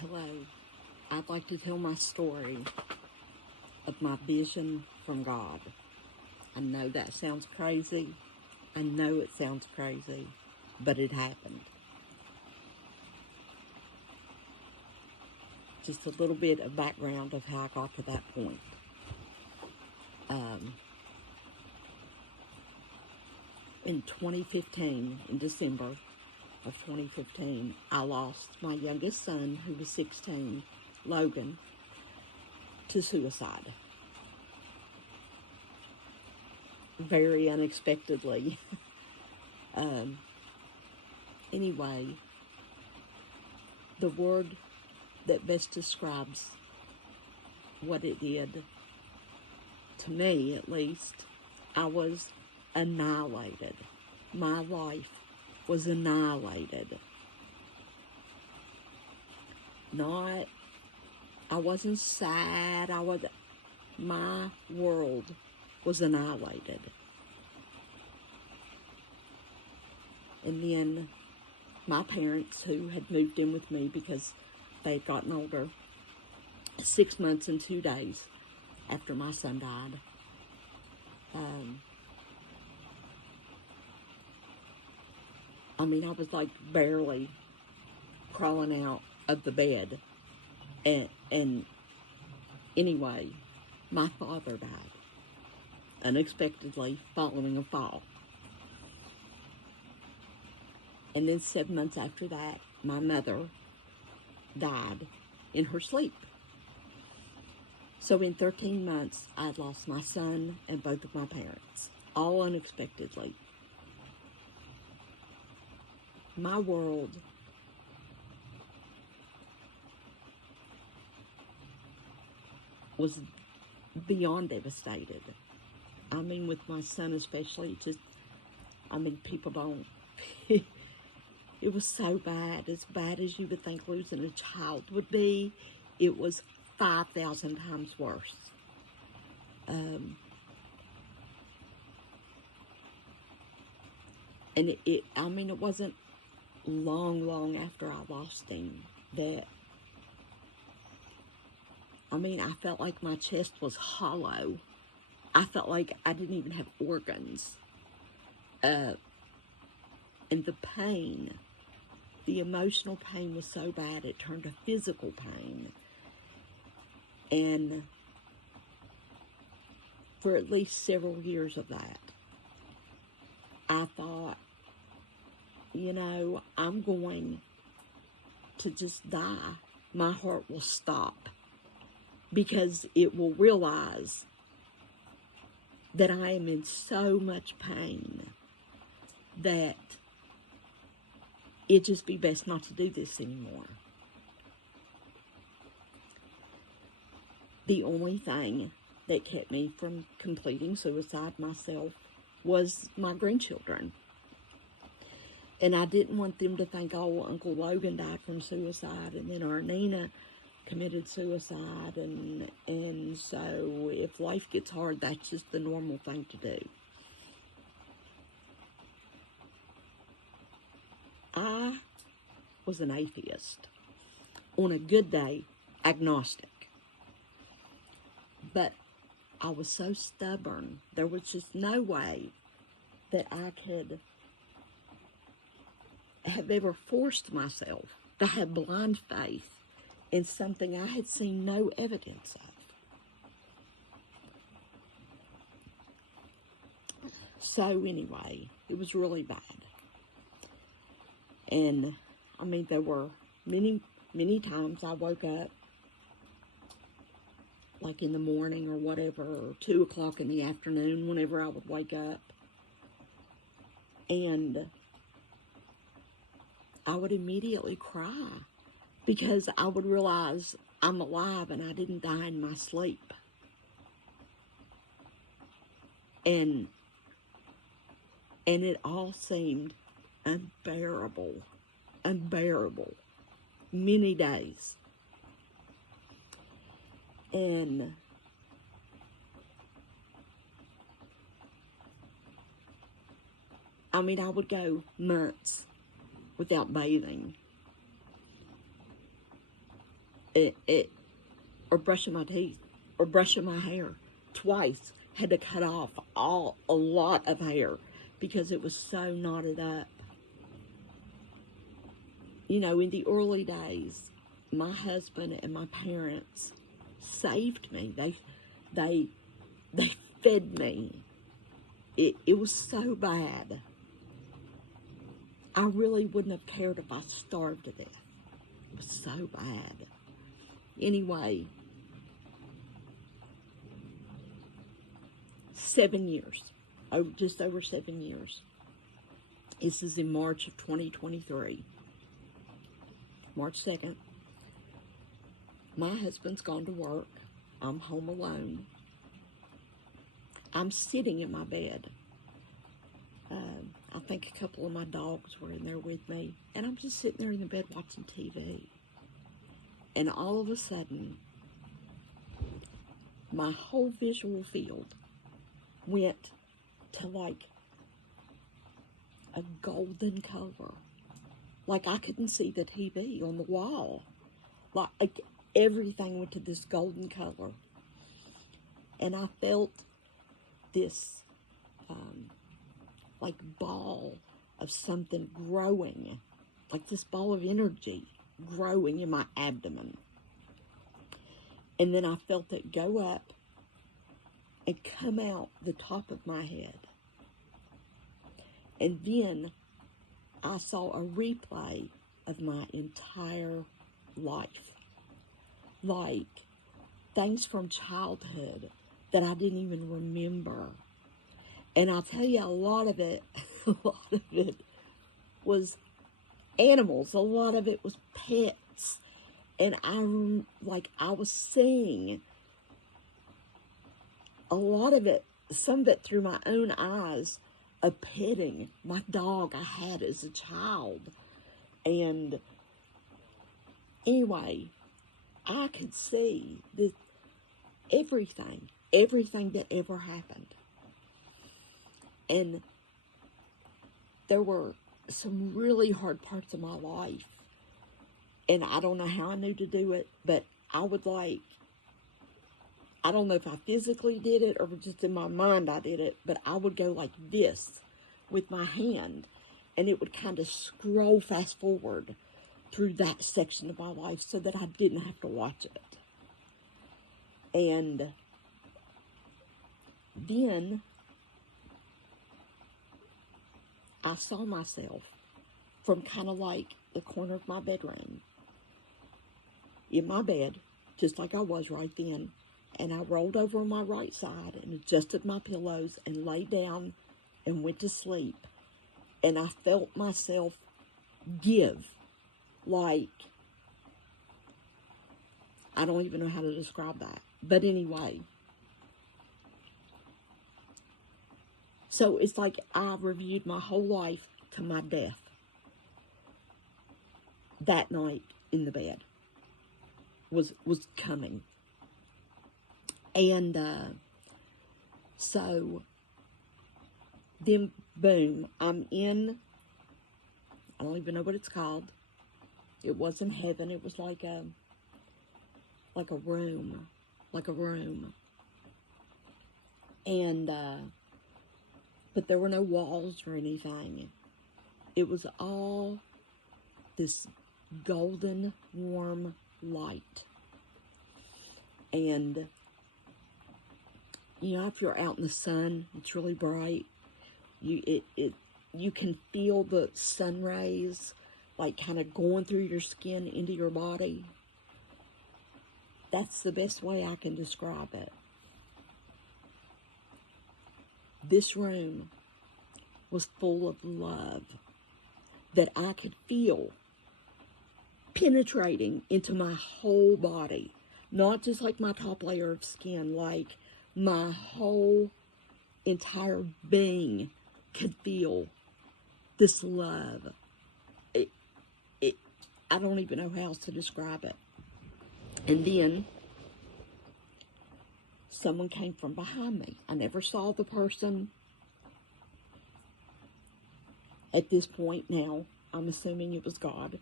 Hello. I'd like to tell my story of my vision from God. I know that sounds crazy. I know it sounds crazy, but it happened. Just a little bit of background of how I got to that point. In 2015, in December of 2015, I lost my youngest son, who was 16, Logan, to suicide. Very unexpectedly. Anyway, the word that best describes what it did, to me at least, I was annihilated. My life was annihilated. I wasn't sad, my world was annihilated. And then my parents, who had moved in with me because they'd gotten older, 6 months and 2 days after my son died, I was like barely crawling out of the bed. And anyway, my father died unexpectedly following a fall. And then 7 months after that, my mother died in her sleep. So in 13 months, I'd lost my son and both of my parents, all unexpectedly. My world was beyond devastated. With my son especially, people don't, it was so bad, as bad as you would think losing a child would be. It was 5,000 times worse. And it wasn't long after I lost him that, I felt like my chest was hollow. I felt like I didn't even have organs. And the pain, the emotional pain was so bad it turned to physical pain. And for at least several years of that, I thought, I'm going to just die. My heart will stop because it will realize that I am in so much pain that it'd just be best not to do this anymore. The only thing that kept me from completing suicide myself was my grandchildren. And I didn't want them to think, oh, Uncle Logan died from suicide, and then our Nina committed suicide, and so if life gets hard, that's just the normal thing to do. I was an atheist. On a good day, agnostic. But I was so stubborn, there was just no way that I could have ever forced myself to have blind faith in something I had seen no evidence of. So anyway, it was really bad. And there were many times I woke up, like in the morning or whatever, or 2 o'clock in the afternoon, whenever I would wake up, and I would immediately cry because I would realize I'm alive and I didn't die in my sleep. And it all seemed unbearable, many days. And I would go months without bathing. or brushing my teeth, or brushing my hair. Twice had to cut off a lot of hair because it was so knotted up. You know, in the early days, my husband and my parents saved me. They fed me. It was so bad. I really wouldn't have cared if I starved to death. It was so bad. Anyway, 7 years. Just over 7 years. This is in March of 2023. March 2nd. My husband's gone to work. I'm home alone. I'm sitting in my bed. I think a couple of my dogs were in there with me. And I'm just sitting there in the bed watching TV. And all of a sudden, my whole visual field went to like a golden color. Like I couldn't see the TV on the wall. Like everything went to this golden color. And I felt this like ball of something growing. Like this ball of energy growing in my abdomen. And then I felt it go up and come out the top of my head. And then I saw a replay of my entire life. Like things from childhood that I didn't even remember. And I'll tell you, a lot of it was animals. A lot of it was pets. And I was seeing a lot of it, some of it through my own eyes, of petting my dog I had as a child. And anyway, I could see that everything that ever happened. And there were some really hard parts of my life. And I don't know how I knew to do it, but I would I don't know if I physically did it or just in my mind I did it, but I would go like this with my hand, and it would kind of scroll fast forward through that section of my life so that I didn't have to watch it. And then I saw myself from kind of like the corner of my bedroom in my bed, just like I was right then. And I rolled over on my right side and adjusted my pillows and lay down and went to sleep. And I felt myself give, like, I don't even know how to describe that. But anyway, so it's like I reviewed my whole life to my death that night in the bed was coming. And so then boom, I'm in, I don't even know what it's called. It wasn't heaven, it was like a room. And but there were no walls or anything. It was all this golden warm light. And you know, if you're out in the sun, it's really bright. You can feel the sun rays like kind of going through your skin into your body. That's the best way I can describe it. This room was full of love that I could feel penetrating into my whole body. Not just like my top layer of skin, like my whole entire being could feel this love. I don't even know how else to describe it. And then someone came from behind me. I never saw the person. At this point now, I'm assuming it was God.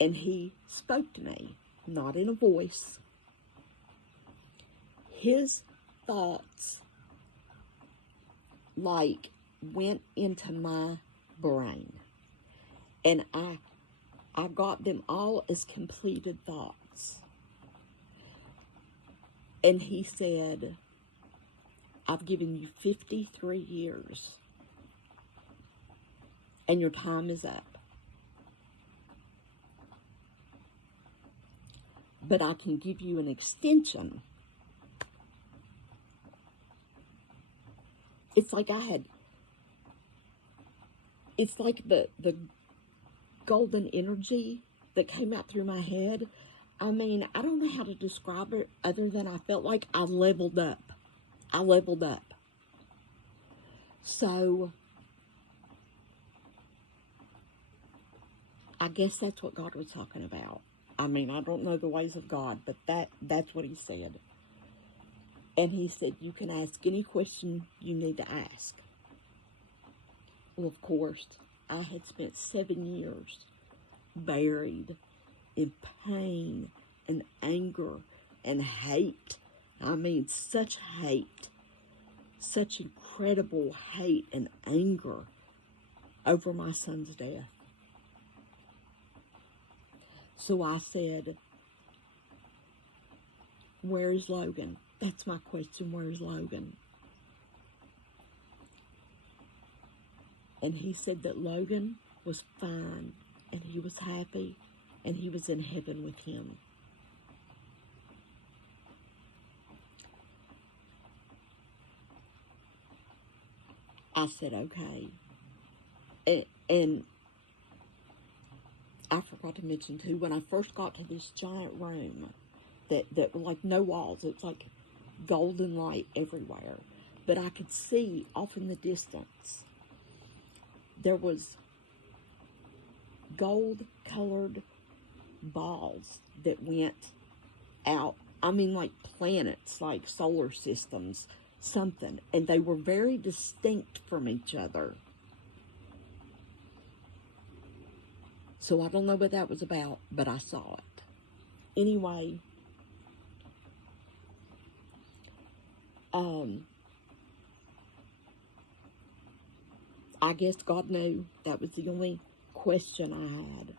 And he spoke to me, not in a voice. His thoughts like went into my brain, and I got them all as completed thoughts. And he said, I've given you 53 years, and your time is up. But I can give you an extension. It's like it's like the golden energy that came out through my head. I mean, I don't know how to describe it other than I felt like I leveled up. I leveled up. So, I guess that's what God was talking about. I mean, I don't know the ways of God, but that's what he said. And he said, you can ask any question you need to ask. Well, of course, I had spent 7 years buried in pain and anger and hate. I mean, such hate, such incredible hate and anger over my son's death. So I said, where is Logan? That's my question, where is Logan? And he said that Logan was fine, and he was happy, and he was in heaven with him. I said, okay. And I forgot to mention, too, when I first got to this giant room that like no walls, it's like golden light everywhere. But I could see off in the distance, there was gold-colored balls that went out. I mean, like planets, like solar systems, something. And they were very distinct from each other. So I don't know what that was about, but I saw it. Anyway, I guess God knew that was the only question I had.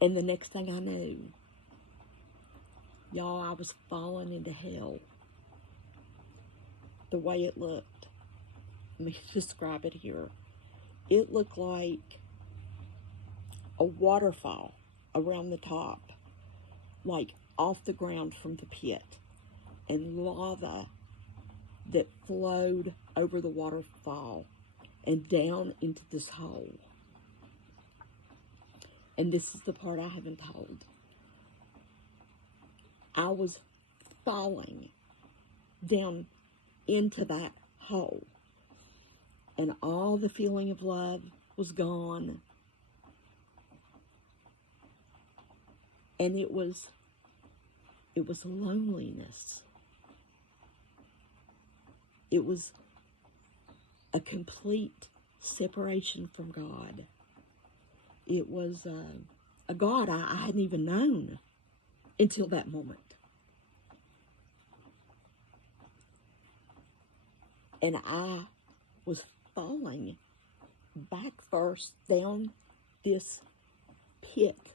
And the next thing I knew, y'all, I was falling into hell. The way it looked. Let me describe it here. It looked like a waterfall around the top, like off the ground from the pit, and lava that flowed over the waterfall and down into this hole. And this is the part I haven't told. I was falling down into that hole, and all the feeling of love was gone. And it was loneliness. It was a complete separation from God. It was a God I hadn't even known until that moment. And I was falling back first down this pit.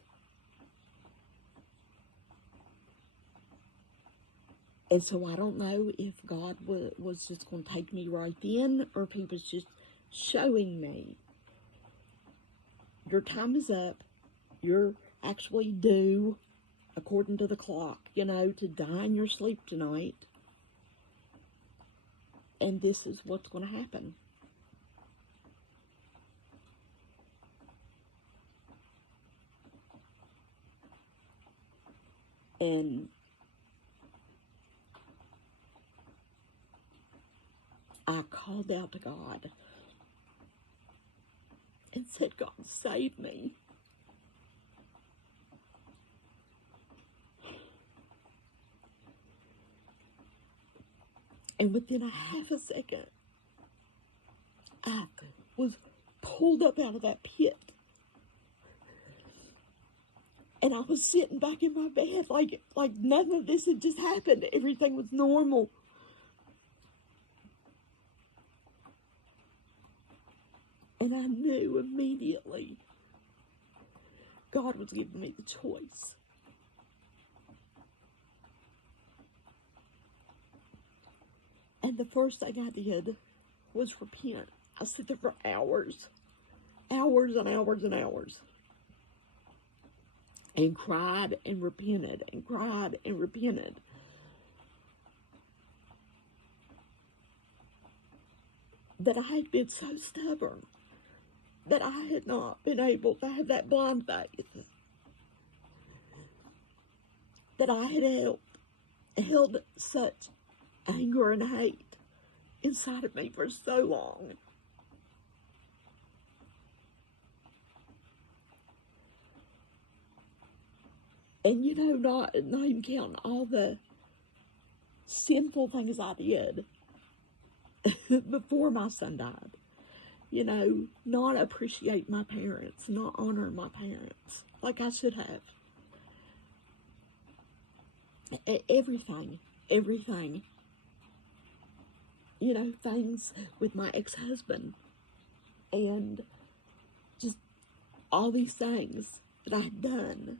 And so I don't know if God was just going to take me right in, or if he was just showing me, your time is up. You're actually due, according to the clock, to die in your sleep tonight. And this is what's going to happen. And I called out to God and said, God, save me. And within a half a second, I was pulled up out of that pit. And I was sitting back in my bed like none of this had just happened. Everything was normal. And I knew immediately God was giving me the choice. And the first thing I did was repent. I sat there for hours and hours and hours. And cried and repented and cried and repented. That I had been so stubborn. That I had not been able to have that blind faith. That I had held such anger and hate inside of me for so long. And not even counting all the sinful things I did before my son died. Not appreciate my parents, not honor my parents like I should have. Everything. Things with my ex-husband and just all these things that I'd done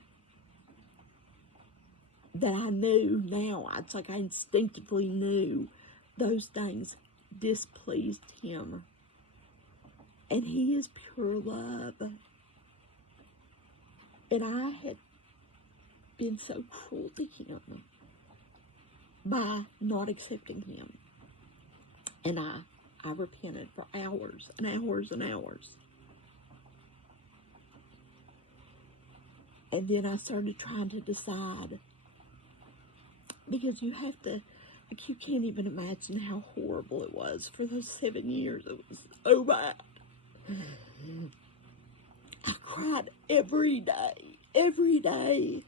that I knew now. It's like I instinctively knew those things displeased him. And he is pure love. And I had been so cruel to him by not accepting him. And I repented for hours and hours and hours. And then I started trying to decide. Because you have to, you can't even imagine how horrible it was for those 7 years. It was so bad. I cried every day. Every day.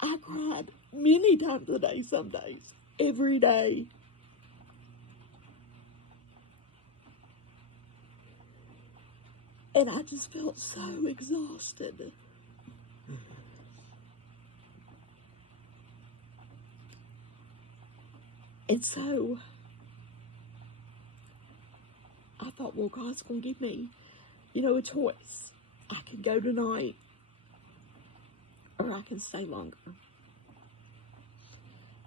I cried many times a day, some days. Every day. And I just felt so exhausted. And so, I thought, well, God's going to give me, a choice. I can go tonight, or I can stay longer.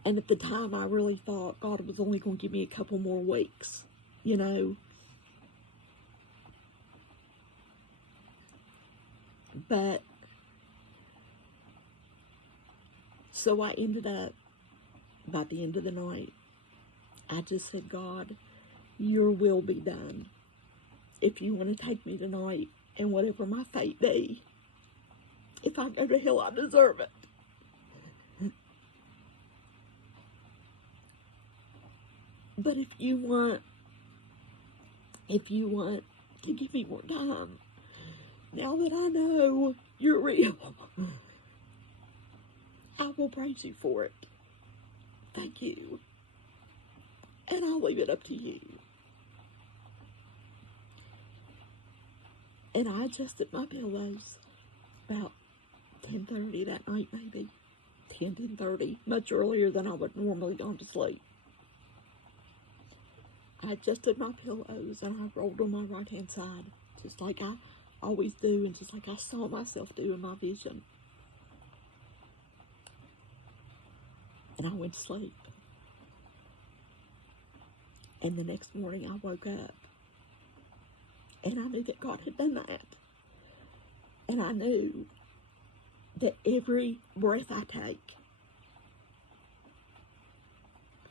And at the time, I really thought God was only going to give me a couple more weeks, But, so I ended up, by the end of the night, I just said, God, your will be done. If you want to take me tonight, and whatever my fate be, if I go to hell, I deserve it. But if you want to give me more time, now that I know you're real, I will praise you for it. Thank you. And I'll leave it up to you. And I adjusted my pillows about 10:30 that night, maybe. 10:30, much earlier than I would normally go to sleep. I adjusted my pillows and I rolled on my right-hand side, just like I always do and just like I saw myself do in my vision. And I went to sleep. And the next morning I woke up and I knew that God had done that. And I knew that every breath I take,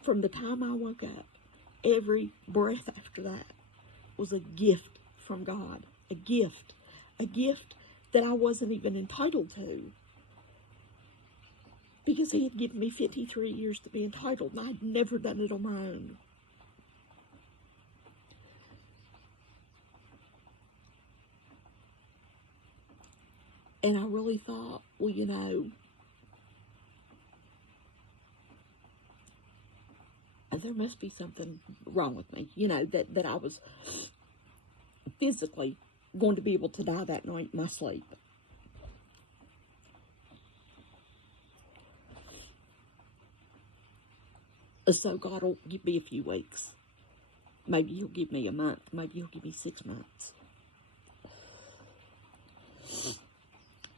from the time I woke up, every breath after that was a gift from God. A gift that I wasn't even entitled to. Because he had given me 53 years to be entitled, and I'd never done it on my own. And I really thought, well, there must be something wrong with me, that I was physically going to be able to die that night in my sleep. So God will give me a few weeks. Maybe he'll give me a month. Maybe he'll give me 6 months.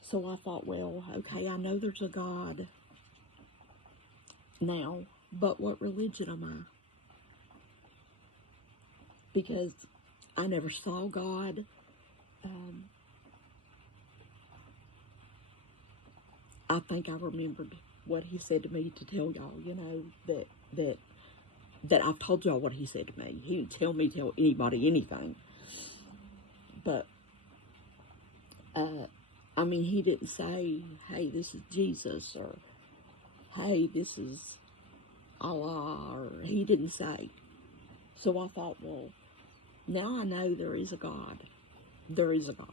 So I thought, well, okay, I know there's a God now, but what religion am I? Because I never saw God. I think I remembered what he said to me to tell y'all, you know, that I've told y'all what he said to me. He didn't tell anybody anything. But, I mean, he didn't say, hey, this is Jesus, or hey, this is Allah, or he didn't say. So I thought, well, now I know there is a God. There is a God.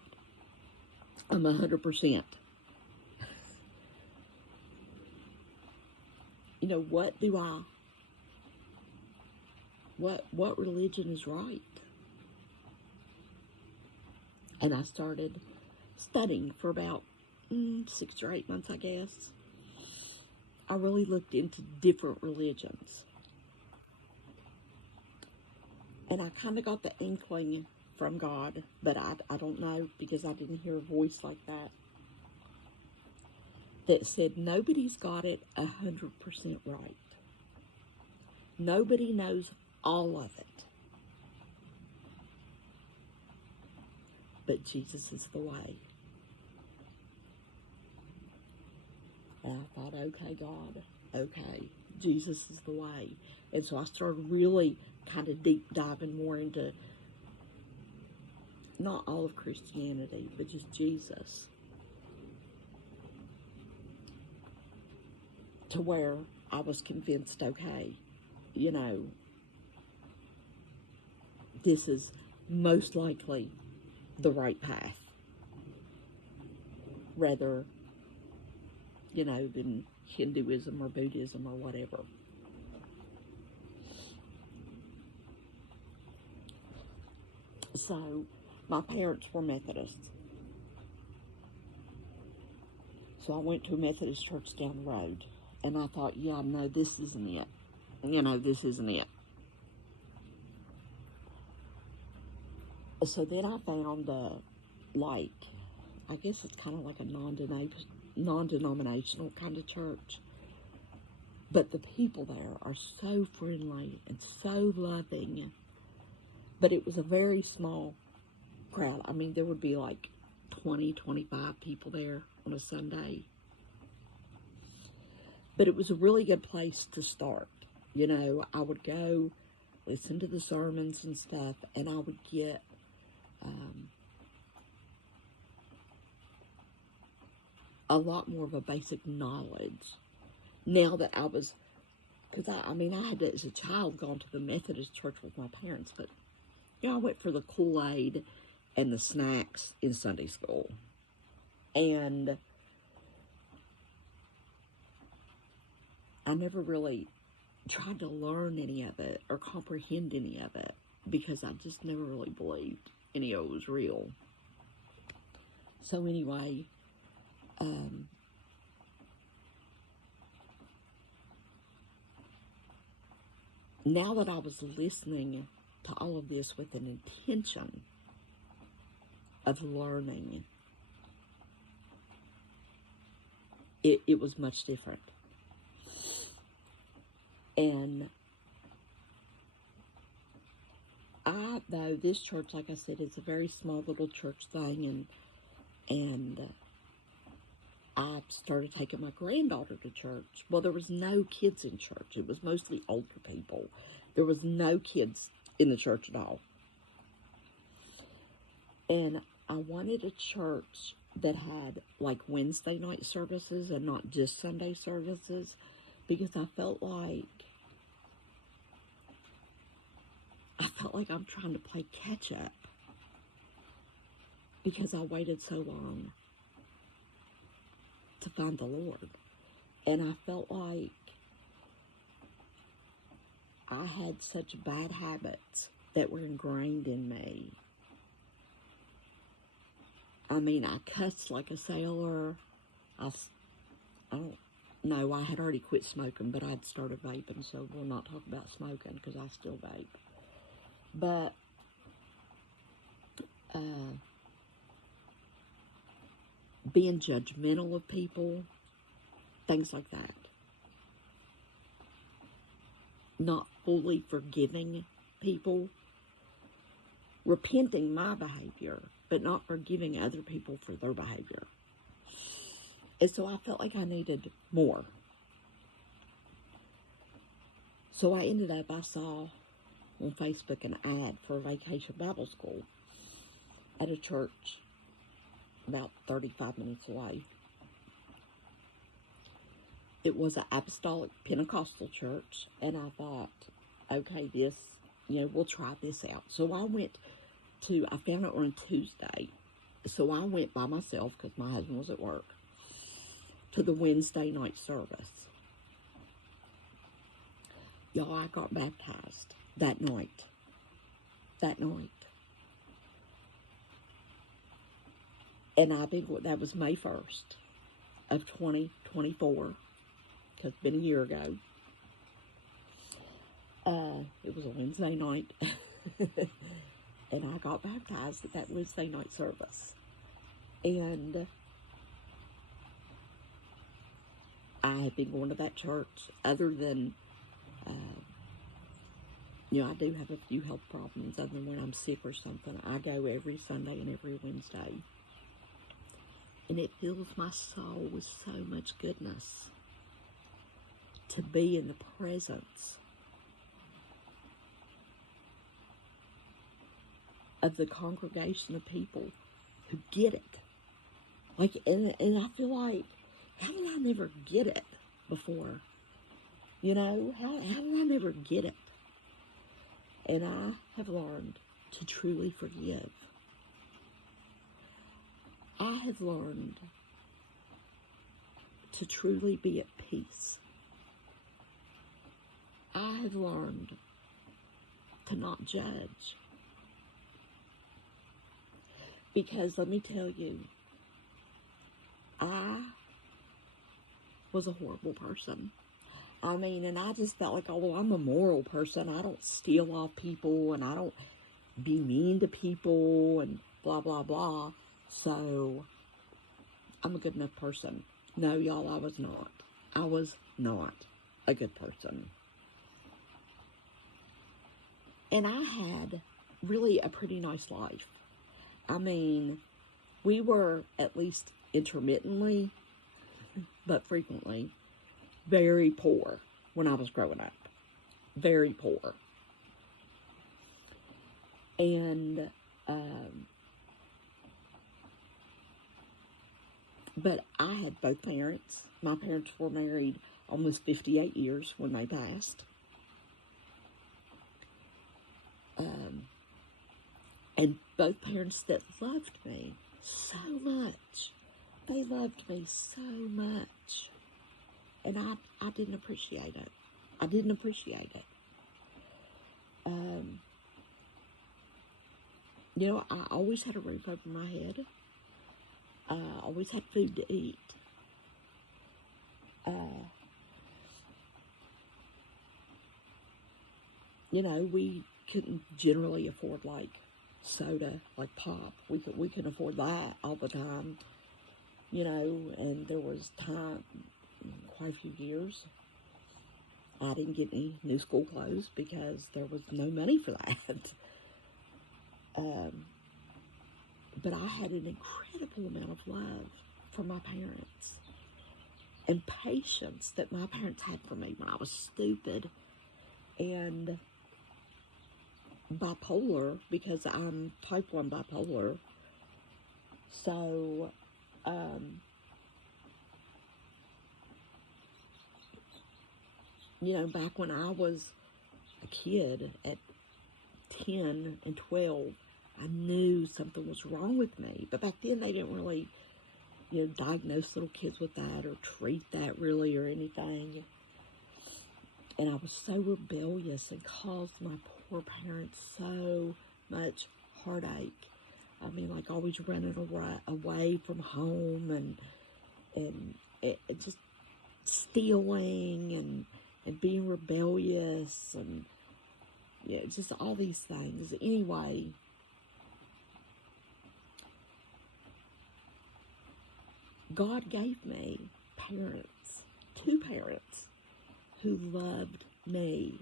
I'm 100%. You know, what religion is right? And I started studying for about 6 or 8 months, I guess. I really looked into different religions. And I kind of got the inkling from God, but I don't know, because I didn't hear a voice like that said nobody's got it 100% right. Nobody knows all of it. But Jesus is the way. And I thought, okay, God, okay, Jesus is the way. And so I started really kind of deep diving more into not all of Christianity, but just Jesus. To where I was convinced, okay, you know, this is most likely the right path. Rather, you know, than Hinduism or Buddhism or whatever. So, my parents were Methodists. So I went to a Methodist church down the road. And I thought, yeah, no, this isn't it. You know, this isn't it. So then I found, like, I guess it's kind of like a non-denominational kind of church. But the people there are so friendly and so loving. But it was a very small crowd. I mean, there would be like 20, 25 people there on a Sunday. But it was a really good place to start. You know, I would go listen to the sermons and stuff, and I would get a lot more of a basic knowledge. Now that I was, because I had to, as a child, gone to the Methodist church with my parents, but, you know, I went for the Kool-Aid and the snacks in Sunday school. And I never really tried to learn any of it or comprehend any of it, because I just never really believed any of it was real. So anyway, now that I was listening to all of this with an intention of learning, it was much different. And though this church, like I said, is a very small little church thing, and I started taking my granddaughter to church. Well, there was no kids in church. It was mostly older people. There was no kids in the church at all. And I wanted a church that had like Wednesday night services and not just Sunday services, because I felt like I'm trying to play catch up, because I waited so long to find the Lord. And I felt like I had such bad habits that were ingrained in me I mean, I cussed like a sailor. I don't know, I had already quit smoking, but I'd started vaping, so we'll not talk about smoking because I still vape. But, being judgmental of people, things like that. Not fully forgiving people, repenting my behavior, but not forgiving other people for their behavior. And so I felt like I needed more. So I saw on Facebook an ad for a vacation Bible school at a church about 35 minutes away. It was an apostolic Pentecostal church, and I thought, okay, we'll try this out. So I found it on a Tuesday. So I went by myself because my husband was at work to the Wednesday night service. Y'all, I got baptized that night. And that was May 1st of 2024, because it's been a year ago. It was a Wednesday night, and I got baptized at that Wednesday night service. And I had been going to that church other than, I do have a few health problems other than when I'm sick or something. I go every Sunday and every Wednesday. And it fills my soul with so much goodness to be in the presence of the congregation of people who get it. Like, and I feel like, how did I never get it before? How did I never get it? And I have learned to truly forgive. I have learned to truly be at peace. I have learned to not judge. Because let me tell you, I was a horrible person. I mean, and I just felt like, although I'm a moral person, I don't steal off people, and I don't be mean to people, and blah, blah, blah. So, I'm a good enough person. No, y'all, I was not. I was not a good person. And I had really a pretty nice life. I mean, we were at least intermittently, but frequently, very poor when I was growing up. Very poor. And, but I had both parents. My parents were married almost 58 years when they passed. And both parents that loved me so much. They loved me so much. And I didn't appreciate it. I didn't appreciate it. I always had a roof over my head. I always had food to eat. We couldn't generally afford, like, soda, like pop. We couldn't afford that all the time. And there was time, quite a few years, I didn't get any new school clothes because there was no money for that. But I had an incredible amount of love from my parents and patience that my parents had for me when I was stupid and bipolar, because I'm type 1 bipolar. So, back when I was a kid at 10 and 12, I knew something was wrong with me. But back then they didn't really, diagnose little kids with that or treat that really or anything. And I was so rebellious and caused my poor parents so much heartache. I mean, like always running away from home and it just stealing and being rebellious and yeah, just all these things. Anyway, God gave me parents, two parents, who loved me,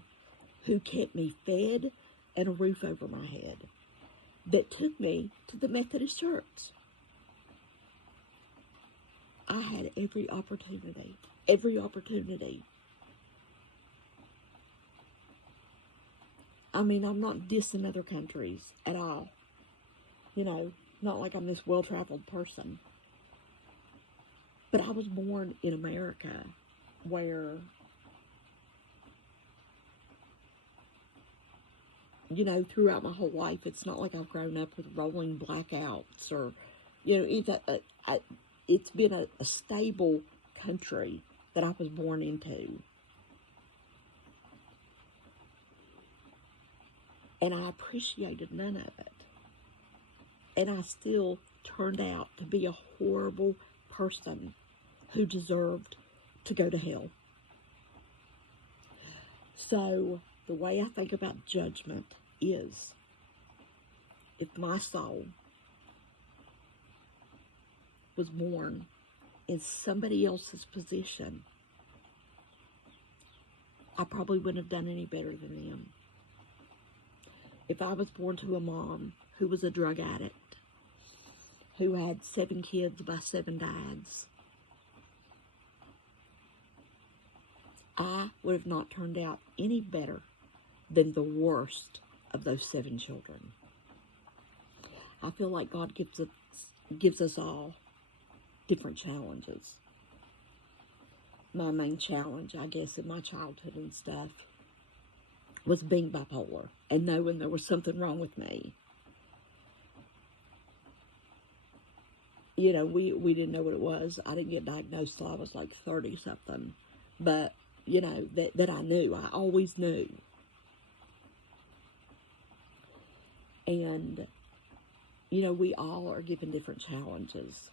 who kept me fed and a roof over my head, that took me to the Methodist Church. I had every opportunity. I mean, I'm not dissing other countries at all. You know, not like I'm this well-traveled person. But I was born in America where, you know, throughout my whole life, it's not like I've grown up with rolling blackouts or, you know, it's been a stable country that I was born into. And I appreciated none of it. And I still turned out to be a horrible person who deserved to go to hell. So the way I think about judgment is, if my soul was born in somebody else's position, I probably wouldn't have done any better than them. If I was born to a mom who was a drug addict, who had 7 kids by 7 dads, I would have not turned out any better than the worst of those 7 children. I feel like God gives us all different challenges. My main challenge, I guess, in my childhood and stuff was being bipolar and knowing there was something wrong with me. You know, we didn't know what it was. I didn't get diagnosed till I was like 30-something. But, you know, that I knew. I always knew. And, you know, we all are given different challenges.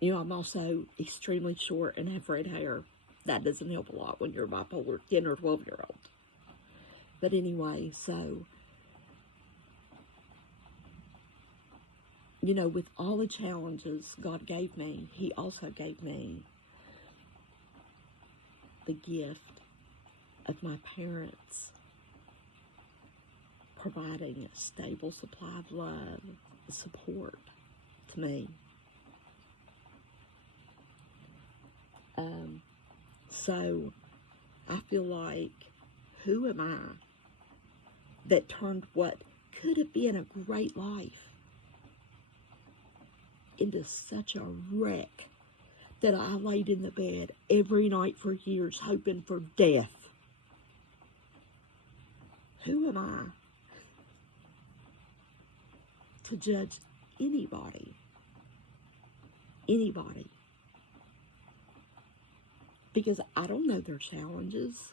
You know, I'm also extremely short and have red hair. That doesn't help a lot when you're a bipolar 10 or 12-year-old. But anyway, so, you know, with all the challenges God gave me, He also gave me the gift of my parents providing a stable supply of love, support to me. So I feel like, who am I that turned what could have been a great life into such a wreck that I laid in the bed every night for years hoping for death? Who am I to judge anybody? Anybody. Because I don't know their challenges.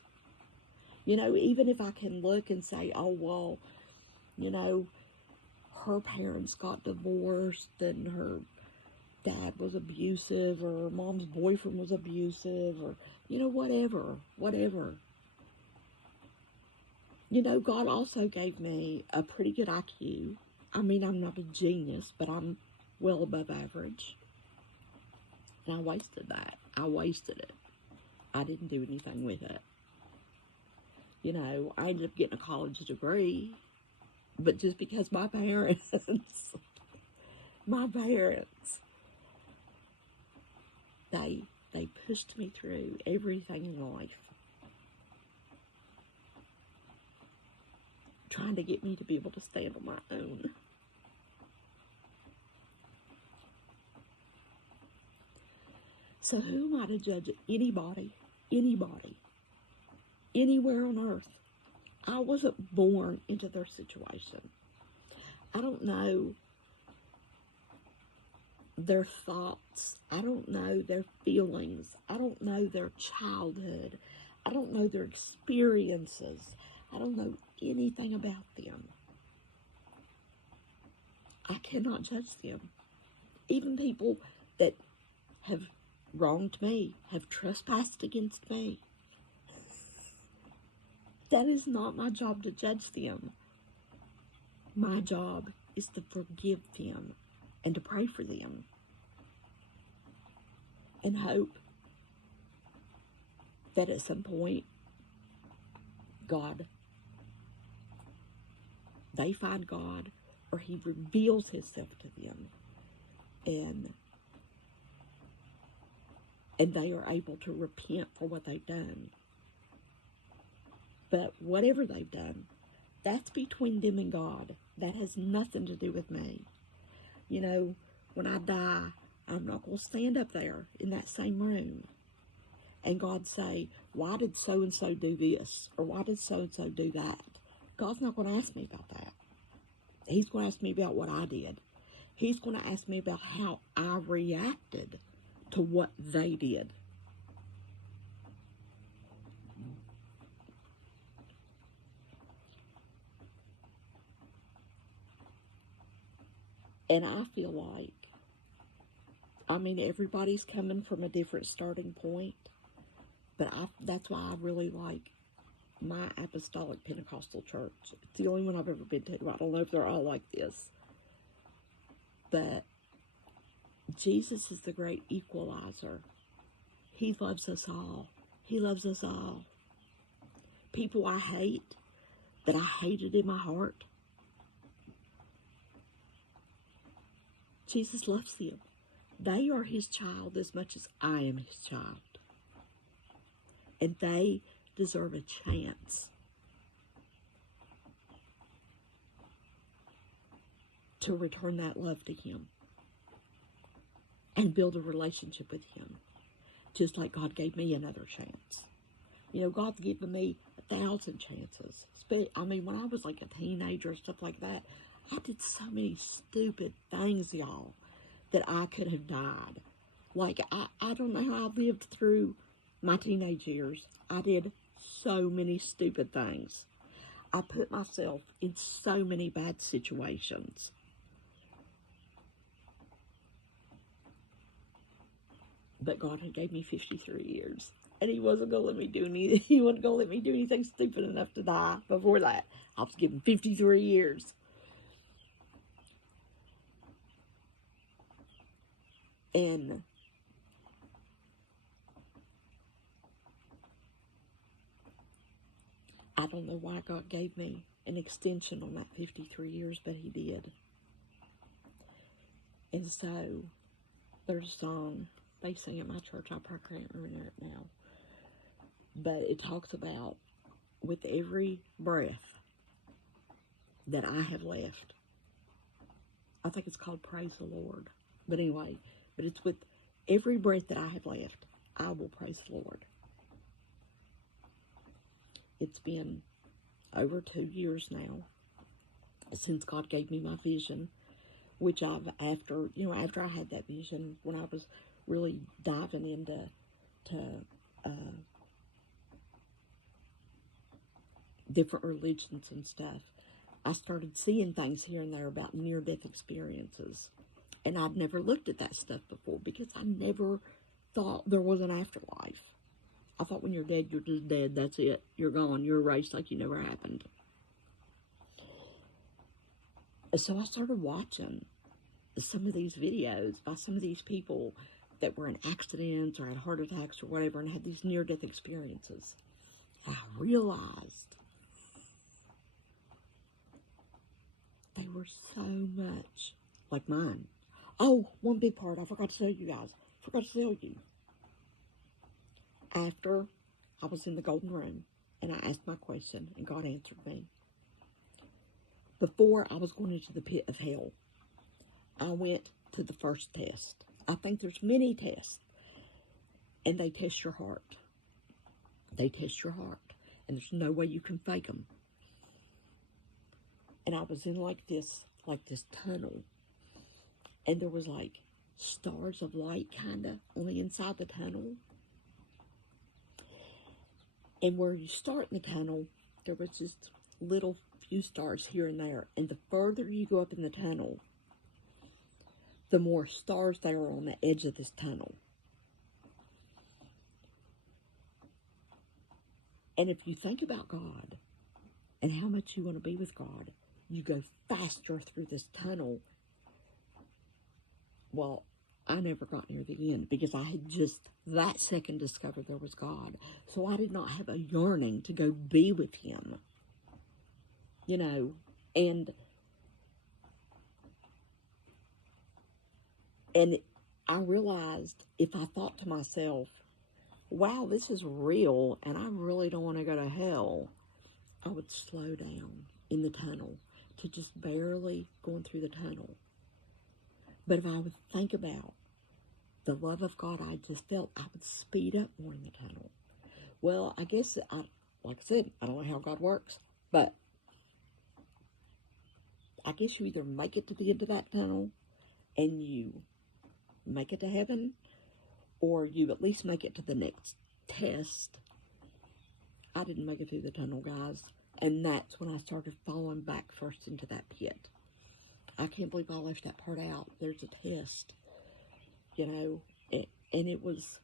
You know, even if I can look and say, oh, well, you know, her parents got divorced and her dad was abusive, or her mom's boyfriend was abusive, or, you know, whatever. You know, God also gave me a pretty good IQ. I mean, I'm not a genius, but I'm well above average. And I wasted that. I wasted it. I didn't do anything with it. You know, I ended up getting a college degree, but just because my parents, they pushed me through everything in life, trying to get me to be able to stand on my own. So who am I to judge anybody, anywhere on earth? I wasn't born into their situation. I don't know their thoughts. I don't know their feelings. I don't know their childhood. I don't know their experiences. I don't know anything about them. I cannot judge them. Even people that have wronged me, have trespassed against me. That is not my job to judge them. My job is to forgive them and to pray for them and hope that at some point they find God, or he reveals himself to them, and they are able to repent for what they've done. But whatever they've done, that's between them and God. That has nothing to do with me. You know, when I die, I'm not going to stand up there in that same room and God say, why did so-and-so do this? Or why did so-and-so do that? God's not going to ask me about that. He's going to ask me about what I did. He's going to ask me about how I reacted to what they did. And I feel like, I mean, everybody's coming from a different starting point, but that's why I really like my Apostolic Pentecostal church. It's the only one I've ever been to. I don't know if they're all like this, but Jesus is the great equalizer. He loves us all. He loves us all. People I hate, that I hated in my heart, Jesus loves them. They are his child as much as I am his child. And they deserve a chance to return that love to him and build a relationship with him, just like God gave me another chance. You know, God's given me 1,000 chances. I mean, when I was like a teenager and stuff like that, I did so many stupid things, y'all, that I could have died. Like, I don't know how I lived through my teenage years. I did so many stupid things. I put myself in so many bad situations. But God had gave me 53 years. And he wasn't going to let me do anything. He wasn't going to let me do anything stupid enough to die before that. I was given 53 years. And I don't know why God gave me an extension on that 53 years, but he did. And so, there's a song they sing at my church. I probably can't remember it now. But it talks about, with every breath that I have left. I think it's called Praise the Lord. But anyway, but it's with every breath that I have left, I will praise the Lord. It's been over 2 years now since God gave me my vision, which after I had that vision, when I was really diving into different religions and stuff, I started seeing things here and there about near-death experiences. And I'd never looked at that stuff before because I never thought there was an afterlife. I thought when you're dead, you're just dead. That's it. You're gone. You're erased like you never happened. So I started watching some of these videos by some of these people that were in accidents or had heart attacks or whatever and had these near-death experiences. I realized they were so much like mine. Oh, one big part I forgot to tell you guys. After I was in the golden room and I asked my question and God answered me, before I was going into the pit of hell, I went to the first test. I think there's many tests, and they test your heart. They test your heart, and there's no way you can fake them. And I was in like this tunnel, and there was like stars of light kind of on the inside the tunnel. And where you start in the tunnel, there was just little few stars here and there. And the further you go up in the tunnel, the more stars there are on the edge of this tunnel. And if you think about God and how much you want to be with God, you go faster through this tunnel. Well, I never got near the end because I had just that second discovered there was God. So I did not have a yearning to go be with him. You know, and I realized if I thought to myself, wow, this is real and I really don't want to go to hell, I would slow down in the tunnel to just barely going through the tunnel. But if I would think about the love of God I just felt, I would speed up more in the tunnel. Well, I guess, like I said, I don't know how God works, but I guess you either make it to the end of that tunnel and you make it to heaven, or you at least make it to the next test. I didn't make it through the tunnel, guys, and that's when I started falling back first into that pit. I can't believe I left that part out. There's a test, you know, and it was...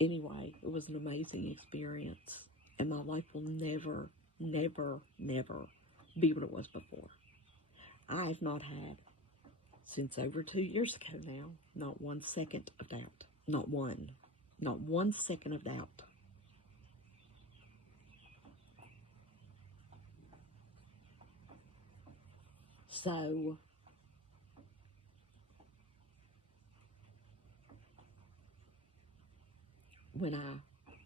Anyway, it was an amazing experience, and my life will never, never, never be what it was before. I've not had, since over 2 years ago now, not 1 second of doubt. Not 1 second of doubt. So, when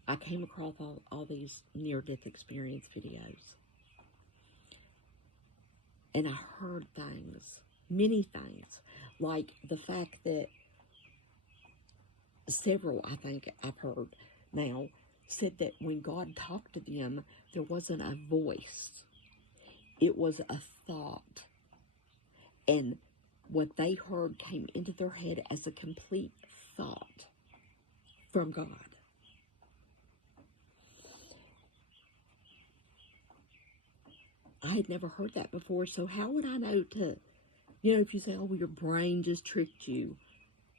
I came across all these near-death experience videos, and I heard things, many things, like the fact that several, I think I've heard now, said that when God talked to them, there wasn't a voice. It was a thought. And what they heard came into their head as a complete thought from God. I had never heard that before, so how would I know to, you know, if you say, oh, well, your brain just tricked you.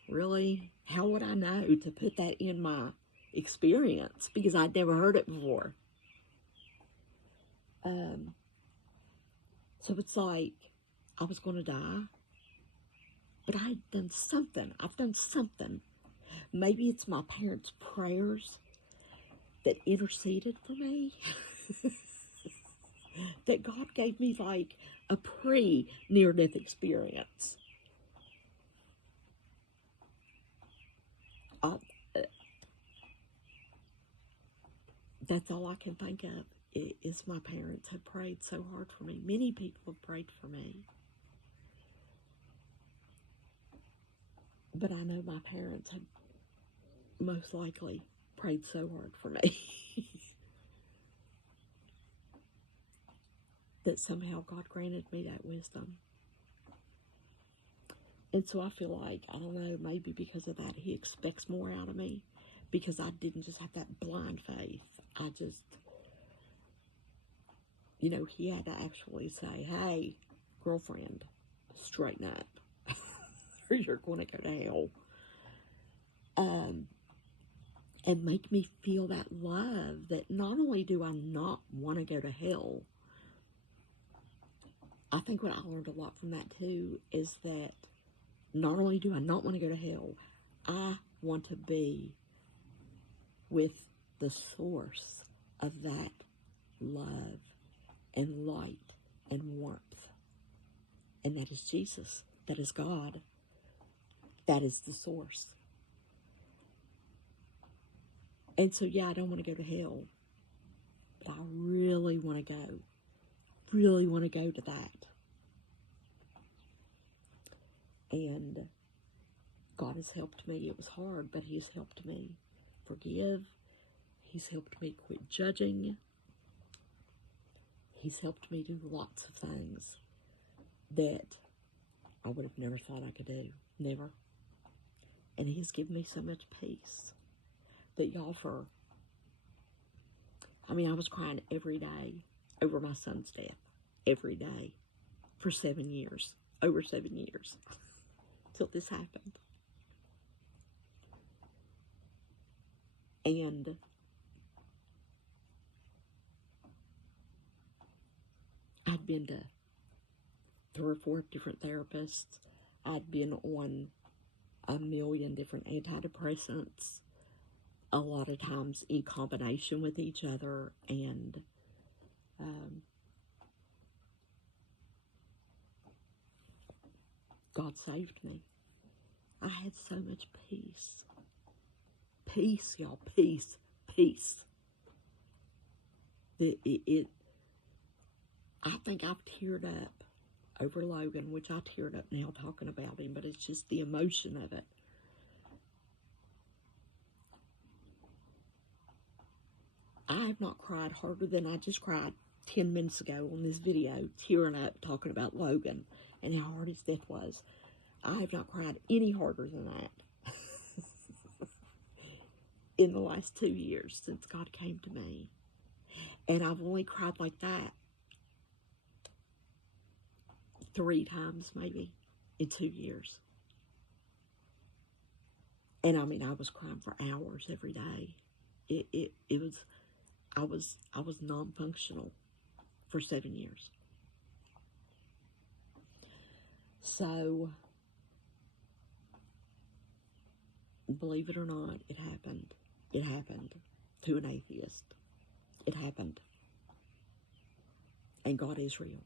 Really? How would I know to put that in my experience? Because I'd never heard it before. So it's like I was going to die, but I had done something. I've done something. Maybe it's my parents' prayers that interceded for me. That God gave me like a pre-near-death experience. That's all I can think of is my parents have prayed so hard for me. Many people have prayed for me. But I know my parents have most likely prayed so hard for me that somehow God granted me that wisdom. And so I feel like, I don't know, maybe because of that, he expects more out of me, because I didn't just have that blind faith. I just, you know, he had to actually say, hey, girlfriend, straighten up, or you're going to go to hell. And make me feel that love, that not only do I not want to go to hell, I think what I learned a lot from that too is that not only do I not want to go to hell, I want to be with the source of that love and light and warmth. And that is Jesus. That is God. That is the source. And so, yeah, I don't want to go to hell, but I really want to go. Really want to go to that. And God has helped me. It was hard, but he's helped me forgive. He's helped me quit judging. He's helped me do lots of things that I would have never thought I could do. Never. And He has given me so much peace that y'all I was crying every day over my son's death. Every day. For 7 years. Over 7 years. Till this happened. And I'd been to 3 or 4 different therapists. I'd been on a million different antidepressants, a lot of times in combination with each other, and God saved me. I had so much peace. Peace, y'all. Peace. Peace. I think I've teared up over Logan, which I teared up now talking about him, but it's just the emotion of it. I have not cried harder than I just cried 10 minutes ago on this video, tearing up, talking about Logan and how hard his death was. I have not cried any harder than that in the last 2 years since God came to me. And I've only cried like that 3 times maybe in 2 years. And I was crying for hours every day. I was non-functional for 7 years. So, believe it or not, it happened. It happened to an atheist. It happened. And God is real.